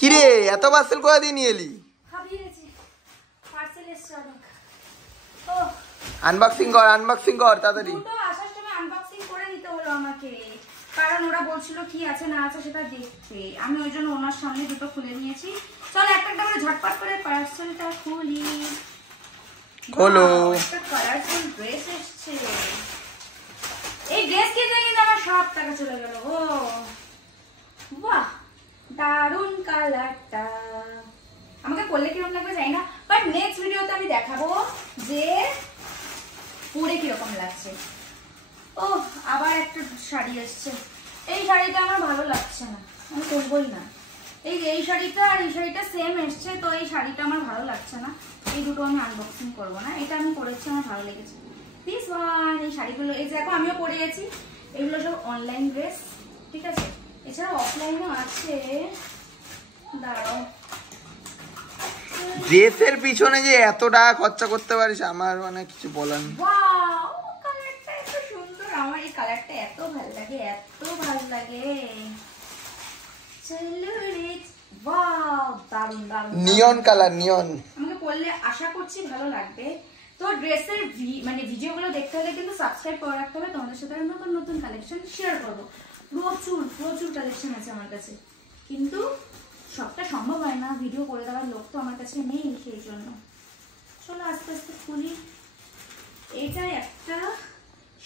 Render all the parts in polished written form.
কি রে এত পার্সেল কোথা দিয়ে নিয়ে এলি? আনবক্সিং কর তাড়াতাড়ি। দুটো আসার সময় আনবক্সিং করে নিতে হলো আমাকে, কারণ ওরা বলছিল কি আছে না আছে সেটা দেখতে। আমি ওই জন্য ওনার সামনে দুটো খুলে নিয়েছি। চল একটা করে ঝটপট করে পার্সেলটা খুলি। খোলো। একটা কালারফুল ড্রেস এসেছে। এই ড্রেস কিনতে কিন্তু আমার সব টাকা চলে গেল। ও বাহ, দারুন কালারটা। আমাকে করলে কিরকম লাগবে জানি না, বাট নেক্সট ভিডিওতে আমি দেখাবো যে পরে কিরকম লাগছে। ও আবার একটা শাড়ি এসছে। এই শাড়িটা আমার ভালো লাগছে না, আমি করবোই না। এই শাড়িটা আর এই শাড়িটা সেম এসছে, তো এই শাড়িটা আমার ভালো লাগছে না। এই দুটো আমি আনবক্সিং করবো না। এটা আমি করেছি, আমার ভালো লেগেছে। দিস ওয়ান, এই শাড়িগুলো এই যে দেখো আমিও পরে গেছি। এগুলো সব অনলাইন ড্রেস, ঠিক আছে। এছাড়া অফলাইনেও আছে, দাঁড়াও। ড্রেসের পিছনে যে এত টাকা খরচা করতে পারিস আমার মানে কিছু বলার নেই। ওয়াও, কালারটা এত সুন্দর। আমার এই কালারটা এত ভালো লাগে, এত ভালো লাগে। চলো রে, ওয়াও, দারুন দারুন নিয়ন কালার, নিয়ন। আমাকে পরলে আশা করছি ভালো লাগবে। তো ড্রেসের মানে ভিডিওগুলো দেখতে হলে কিন্তু সাবস্ক্রাইব করে রাখতে হবে। তোমাদের সাথে নতুন নতুন কালেকশন শেয়ার করবো। প্রচুর প্রচুর কালেকশন আছে আমার কাছে, কিন্তু সবটা সম্ভব হয় না, ভিডিও করে দেওয়ার লোক তো আমার কাছে নেই, সেই জন্য। চলো আস্তে আস্তে খুলি। এটা একটা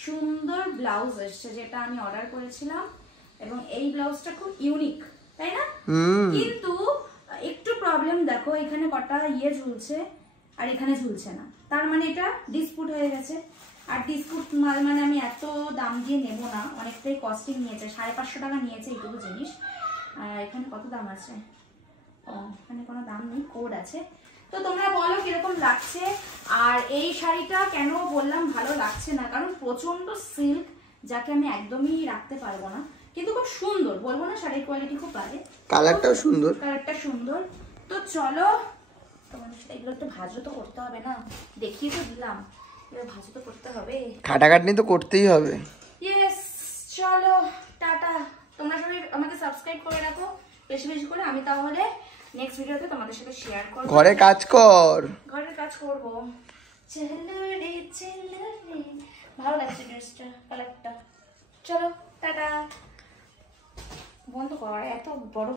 সুন্দর ব্লাউজ এসছে, যেটা আমি অর্ডার করেছিলাম, এবং এই ব্লাউজটা খুব ইউনিক, তাই না? কিন্তু একটু প্রবলেম দেখো, এখানে কটা ইয়ে ঝুলছে আর এখানে ঝুলছে না। তার মানে এটা ডিসপুট হয়ে গেছে। আর ডিসপুট মাল মানে আমি এত দাম দিয়ে নেব না, অনেকটাই কস্টিং নিয়েছে। 550 টাকা নিয়েছে এইটুকু জিনিস। আর এখানে কত দাম আছে? ও, এখানে কোনো দাম নেই, কোড আছে। তো তোমরা বলো কিরকম লাগছে। আর এই শাড়িটা কেন বললাম ভালো লাগছে না, কারণ প্রচন্ড সিল্ক, যাকে আমি একদমই রাখতে পারবো না। কিন্তু খুব সুন্দর, বলবো না শাড়ির কোয়ালিটি খুব ভালো, কালারটাও সুন্দর, কালারটা সুন্দর। তো চলো, তোমাদের সাথে এগুলো একটু ভাজও তো করতে হবে না, দেখিয়ে তো দিলাম, এবার ভাজও তো করতে হবে, খাটাখাটনি তো করতেই হবে। ইয়েস, চলো টাটা। তোমরা সবাই আমাকে সাবস্ক্রাইব করে রাখো বেশি বেশি করে। আমি তাহলে নেক্সট ভিডিওতে তোমাদের সাথে শেয়ার করব। ঘরে কাজ কর, ঘরের কাজ করব। চলো রে, ভালো লাগছে ড্রেসটা, কালারটা। চলো টাটা। বন্ধ কর, এত বড়